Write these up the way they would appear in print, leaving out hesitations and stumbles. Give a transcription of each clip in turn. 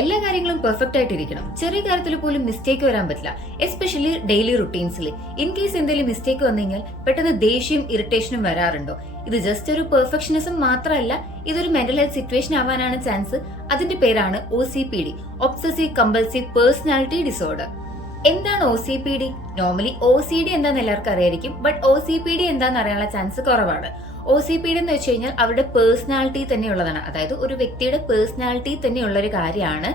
എല്ലാ കാര്യങ്ങളും പെർഫെക്റ്റ് ആയിട്ടിരിക്കണം. ചെറിയ കാര്യത്തിൽ പോലും മിസ്റ്റേക്ക് വരാൻ പറ്റില്ല, എസ്പെഷ്യലി ഡെയിലി റുട്ടീൻസിൽ. ഇൻ കേസ് എന്തെങ്കിലും മിസ്റ്റേക്ക് വന്നു കഴിഞ്ഞാൽ പെട്ടെന്ന് ദേഷ്യവും ഇറിറ്റേഷനും വരാറുണ്ടോ? ഇത് ജസ്റ്റ് ഒരു പെർഫെക്ഷനിസം മാത്രമല്ല, ഇതൊരു മെന്റൽ ഹെൽത്ത് സിറ്റുവേഷൻ ആവാനാണ് ചാൻസ്. അതിന്റെ പേരാണ് OCPD, obsessive compulsive personality disorder. എന്താണ് OCPD? നോർമലി OCD എന്താന്ന് എല്ലാവർക്കും അറിയായിരിക്കും, ബട്ട് OCPD എന്താന്ന് അറിയാനുള്ള ചാൻസ് കുറവാണ്. OCPD എന്ന് വെച്ച് കഴിഞ്ഞാൽ അവരുടെ പേഴ്സണാലിറ്റി തന്നെയുള്ളതാണ്. അതായത് ഒരു വ്യക്തിയുടെ പേഴ്സണാലിറ്റി തന്നെയുള്ള ഒരു കാര്യമാണ്.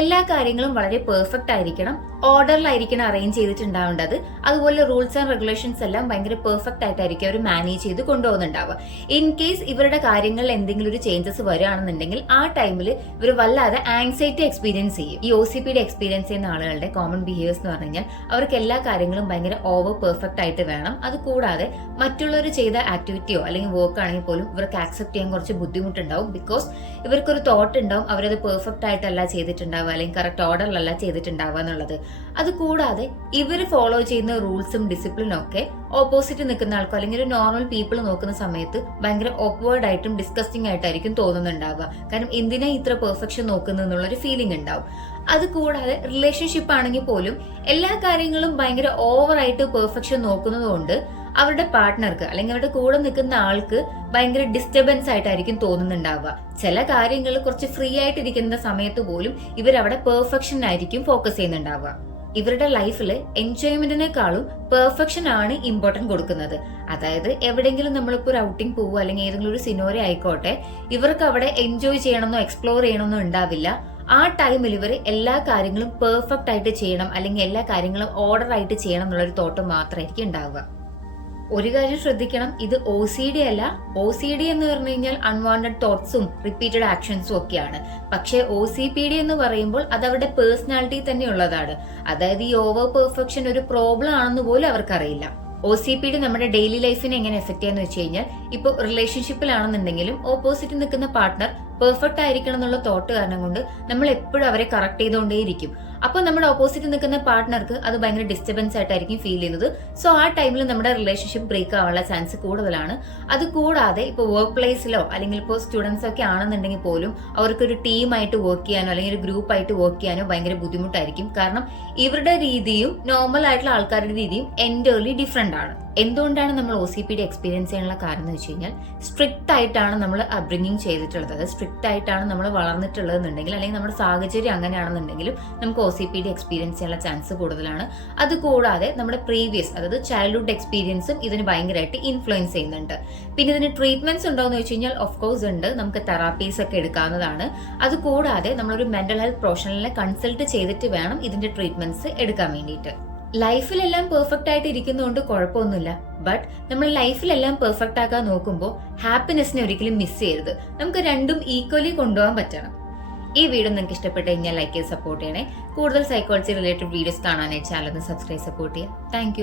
എല്ലാ കാര്യങ്ങളും വളരെ പെർഫെക്റ്റ് ആയിരിക്കണം, ഓർഡറിലായിരിക്കണം അറേഞ്ച് ചെയ്തിട്ടുണ്ടാവേണ്ടത്. അതുപോലെ റൂൾസ് ആൻഡ് റെഗുലേഷൻസ് എല്ലാം ഭയങ്കര പെർഫെക്റ്റ് ആയിട്ടായിരിക്കും അവർ മാനേജ് ചെയ്ത് കൊണ്ടുപോകുന്നുണ്ടാവുക. ഇൻ കേസ് ഇവരുടെ കാര്യങ്ങളിൽ എന്തെങ്കിലും ഒരു ചേഞ്ചസ് വരികയാണെന്നുണ്ടെങ്കിൽ ആ ടൈമിൽ ഇവർ വല്ലാതെ ആങ്സൈറ്റി എക്സ്പീരിയൻസ് ചെയ്യും. ഈ OCPD എക്സ്പീരിയൻസ് ചെയ്യുന്ന ആളുകളുടെ കോമൺ ബിഹേവിയേഴ്സ് എന്ന് പറഞ്ഞു കഴിഞ്ഞാൽ അവർക്ക് എല്ലാ കാര്യങ്ങളും ഭയങ്കര ഓവർ പെർഫെക്റ്റ് ആയിട്ട് വേണം. അത് കൂടാതെ മറ്റുള്ളവർ ചെയ്ത ആക്ടിവിറ്റിയോ അല്ലെങ്കിൽ വർക്ക് ആണെങ്കിൽ പോലും ഇവർക്ക് ആക്സെപ്റ്റ് ചെയ്യാൻ കുറച്ച് ബുദ്ധിമുട്ടുണ്ടാവും. ബിക്കോസ് ഇവർക്കൊരു തോട്ട് ഉണ്ടാവും അവരത് പെർഫെക്റ്റ് ആയിട്ടല്ല ചെയ്തിട്ടുണ്ടാവുക അല്ലെങ്കിൽ കറക്റ്റ് ഓർഡറിലല്ല ചെയ്തിട്ടുണ്ടാവുക എന്നുള്ളത്. അത് കൂടാതെ ഇവർ ഫോളോ ചെയ്യുന്ന റൂൾസും ഡിസിപ്ലിനും ഒക്കെ ഓപ്പോസിറ്റ് നിൽക്കുന്ന ആൾക്കോ അല്ലെങ്കിൽ ഒരു നോർമൽ പീപ്പിൾ നോക്കുന്ന സമയത്ത് ഭയങ്കര ഓക്വേർഡ് ആയിട്ടും ഡിസ്കസ്റ്റിംഗ് ആയിട്ടായിരിക്കും തോന്നുന്നുണ്ടാവുക. കാരണം എന്തിനാ ഇത്ര പെർഫെക്ഷൻ നോക്കുന്നു എന്നുള്ളൊരു ഫീലിംഗ് ഉണ്ടാവും. അത് കൂടാതെ റിലേഷൻഷിപ്പ് ആണെങ്കിൽ പോലും എല്ലാ കാര്യങ്ങളും ഭയങ്കര ഓവറായിട്ട് പെർഫെക്ഷൻ നോക്കുന്നത് കൊണ്ട് അവരുടെ പാർട്ട്ണർക്ക് അല്ലെങ്കിൽ അവരുടെ കൂടെ നിൽക്കുന്ന ആൾക്ക് ഭയങ്കര ഡിസ്റ്റർബൻസ് ആയിട്ടായിരിക്കും തോന്നുന്നുണ്ടാവുക. ചില കാര്യങ്ങൾ കുറച്ച് ഫ്രീ ആയിട്ടിരിക്കുന്ന സമയത്ത് പോലും ഇവരവിടെ പെർഫെക്ഷൻ ആയിരിക്കും ഫോക്കസ് ചെയ്യുന്നുണ്ടാവുക. ഇവരുടെ ലൈഫിൽ എൻജോയ്മെന്റിനേക്കാളും പെർഫെക്ഷൻ ആണ് ഇമ്പോർട്ടന്റ് കൊടുക്കുന്നത്. അതായത് എവിടെയെങ്കിലും നമ്മളിപ്പോൾ ഒരു ഔട്ടിംഗ് പോവുക അല്ലെങ്കിൽ ഏതെങ്കിലും ഒരു സിനോറി ആയിക്കോട്ടെ, ഇവർക്ക് അവിടെ എൻജോയ് ചെയ്യണമെന്നോ എക്സ്പ്ലോർ ചെയ്യണമെന്നോ ഉണ്ടാവില്ല. ആ ടൈമിൽ ഇവർ എല്ലാ കാര്യങ്ങളും പെർഫെക്റ്റ് ആയിട്ട് ചെയ്യണം അല്ലെങ്കിൽ എല്ലാ കാര്യങ്ങളും ഓർഡർ ആയിട്ട് ചെയ്യണം എന്നുള്ളൊരു തോട്ട് മാത്രമായിരിക്കും ഉണ്ടാവുക. ഒരു കാര്യം ശ്രദ്ധിക്കണം, ഇത് OCD അല്ല. OCD എന്ന് പറഞ്ഞു കഴിഞ്ഞാൽ അൺവാണ്ടഡ് തോട്ട്സും റിപ്പീറ്റഡ് ആക്ഷൻസും ഒക്കെയാണ്. പക്ഷെ OCPD എന്ന് പറയുമ്പോൾ അത് അവരുടെ പേഴ്സണാലിറ്റി തന്നെ ഉള്ളതാണ്. അതായത് ഈ ഓവർ പെർഫെക്ഷൻ ഒരു പ്രോബ്ലം ആണെന്ന് പോലും അവർക്കറിയില്ല. OCPD നമ്മുടെ ഡെയിലി ലൈഫിനെ എങ്ങനെ എഫക്ട് ചെയ്യാന്ന് വെച്ച് കഴിഞ്ഞാൽ, ഇപ്പോൾ റിലേഷൻഷിപ്പിലാണെന്നുണ്ടെങ്കിലും ഓപ്പോസിറ്റ് നിൽക്കുന്ന പാർട്ട്ണർ പെർഫെക്റ്റ് ആയിരിക്കണം എന്നുള്ള തോട്ട് കാരണം കൊണ്ട് നമ്മൾ എപ്പോഴും അവരെ കറക്റ്റ് ചെയ്തുകൊണ്ടേയിരിക്കും. അപ്പോൾ നമ്മുടെ ഓപ്പോസിറ്റ് നിൽക്കുന്ന പാർട്ട്ണർക്ക് അത് ഭയങ്കര ഡിസ്റ്റർബൻസ് ആയിട്ടായിരിക്കും ഫീൽ ചെയ്യുന്നത്. സോ ആ ടൈമിൽ നമ്മുടെ റിലേഷൻഷിപ്പ് ബ്രേക്ക് ആവാനുള്ള ചാൻസ് കൂടുതലാണ്. അത് കൂടാതെ ഇപ്പോൾ വർക്ക് പ്ലേസിലോ അല്ലെങ്കിൽ ഇപ്പോൾ സ്റ്റുഡൻസ് ഒക്കെ ആണെന്നുണ്ടെങ്കിൽ പോലും അവർക്കൊരു ടീമായിട്ട് വർക്ക് ചെയ്യാനോ അല്ലെങ്കിൽ ഒരു ഗ്രൂപ്പായിട്ട് വർക്ക് ചെയ്യാനോ ഭയങ്കര ബുദ്ധിമുട്ടായിരിക്കും. കാരണം ഇവരുടെ രീതിയും നോർമൽ ആയിട്ടുള്ള ആൾക്കാരുടെ രീതിയും എൻറ്റയർലി ഡിഫറെന്റ് ആണ്. എന്തുകൊണ്ടാണ് നമ്മൾ OCPD എക്സ്പീരിയൻസ് ചെയ്യാനുള്ള കാരണം എന്ന് വെച്ച് കഴിഞ്ഞാൽ, സ്ട്രിക്റ്റ് ആയിട്ടാണ് നമ്മൾ അപ്ബ്രിങ്ങിങ് ചെയ്തിട്ടുള്ളത്, അതായത് സ്ട്രിക്റ്റ് ആയിട്ടാണ് നമ്മൾ വളർന്നിട്ടുള്ളത് എന്നുണ്ടെങ്കിൽ അല്ലെങ്കിൽ നമ്മുടെ സാഹചര്യം അങ്ങനെയാണെന്നുണ്ടെങ്കിലും നമുക്ക് OCPD എക്സ്പീരിയൻസ് ചെയ്യാനുള്ള ചാൻസ് കൂടുതലാണ്. അതുകൂടാതെ നമ്മുടെ പ്രീവിയസ് അതായത് ചൈൽഡ്ഹുഡ് എക്സ്പീരിയൻസും ഇതിന് ഭയങ്കരമായിട്ട് ഇൻഫ്ലുവൻസ് ചെയ്യുന്നുണ്ട്. പിന്നെ ഇതിന് ട്രീറ്റ്മെന്റ്സ് ഉണ്ടോ എന്ന് വെച്ച് കഴിഞ്ഞാൽ ഓഫ് കോഴ്സ് ഉണ്ട്. നമുക്ക് തെറാപ്പീസ് ഒക്കെ എടുക്കാവുന്നതാണ്. അതുകൂടാതെ നമ്മളൊരു മെന്റൽ ഹെൽത്ത് പ്രൊഫഷണലിനെ കൺസൾട്ട് ചെയ്തിട്ട് വേണം ഇതിന്റെ ട്രീറ്റ്മെന്റ്സ് എടുക്കാൻ വേണ്ടിയിട്ട്. ലൈഫിലെല്ലാം പെർഫെക്റ്റ് ആയിട്ട് ഇരിക്കുന്നതുകൊണ്ട് കുഴപ്പമൊന്നുമില്ല. ബട്ട് നമ്മൾ ലൈഫിലെല്ലാം പെർഫെക്റ്റ് ആക്കാൻ നോക്കുമ്പോൾ ഹാപ്പിനെസ്സിനെ ഒരിക്കലും മിസ് ചെയ്യരുത്. നമുക്ക് രണ്ടും ഈക്വലി കൊണ്ടുപോകാൻ പറ്റണം. ഈ വീഡിയോ നിങ്ങൾക്ക് ഇഷ്ടപ്പെട്ട് കഴിഞ്ഞാൽ ലൈക്ക് ചെയ്ത് സപ്പോർട്ട് ചെയ്യണേ. കൂടുതൽ സൈക്കോളജി റിലേറ്റഡ് വീഡിയോസ് കാണാനായി ചാനൽ ഒന്ന് സബ്സ്ക്രൈബ് സപ്പോർട്ട് ചെയ്യുക. താങ്ക്